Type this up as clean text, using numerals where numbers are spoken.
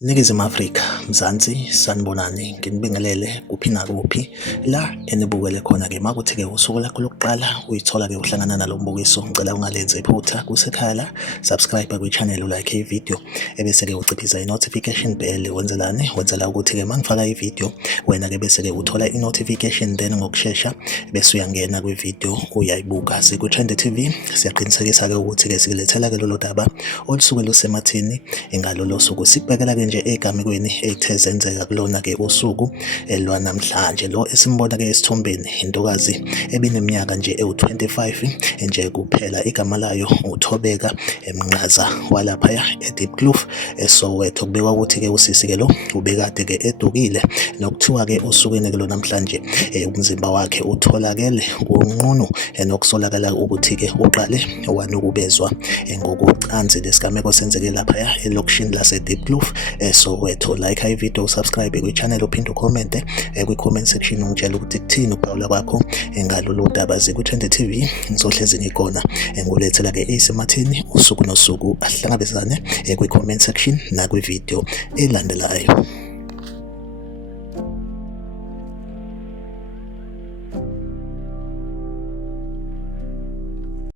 Ningizimu Afrika, Mzansi, sanibonani, nginibingelele kuphi nakuphi la enibukele khona-ke. Uma kuthi-ke usuku lakho lokuqala uyithola-ke uhlangana nalo mbukiso, ngicela ungalenzi iphutha kusekhaya la, subscribe kwi-channel, ulike ividiyo, ebese-ke uciphiza i-notification bell. Wenzelani? Wenzela ukuthi-ke uma ngifaka ividiyo wena-ke bese-ke uthola i-notification, then ngokushesha bese uyangena kwividiyo uyayibuka. Siku-Trend TV siyaqinisekisa-ke ukuthi-ke sikulethela-ke lolo daba olusuke lusemathini ngalolo suku, sikubekela-ke nje egamekweni ey'the zenzeka kulona-ke usuku lwanamhlanje. Lo esimbona-ke esithombeni intokazi ebineminyaka nje ewu-25 nje kuphela, igama layo uThobeka Mnqaza walaphaya eDiepkloof eSoweto. Kubekwa ukuthi-ke usisi-ke lo ubekade-ke edukile, nokuthiwa-ke osukwini-ke lonamhlanje umzimba wakhe utholakele kunqunu nokusolakala ukuthi-ke uqale wanukubezwa ngokocansi. Lesigameko senzeke laphaya elokishini laseDiepkloof eSoweto. Like ividiyo, usubscribe kwi-channel, uphinde ucommente kwi-comment section ungitshela ukuthi kuthini ukuphawula kwakho ngalolu daba. Siku-Trend TV ngizohlezi ngikhona ngulethela-ke esemathini usuku nosuku, ahlangabezane kwi-comment section nakwividiyo elandelayo.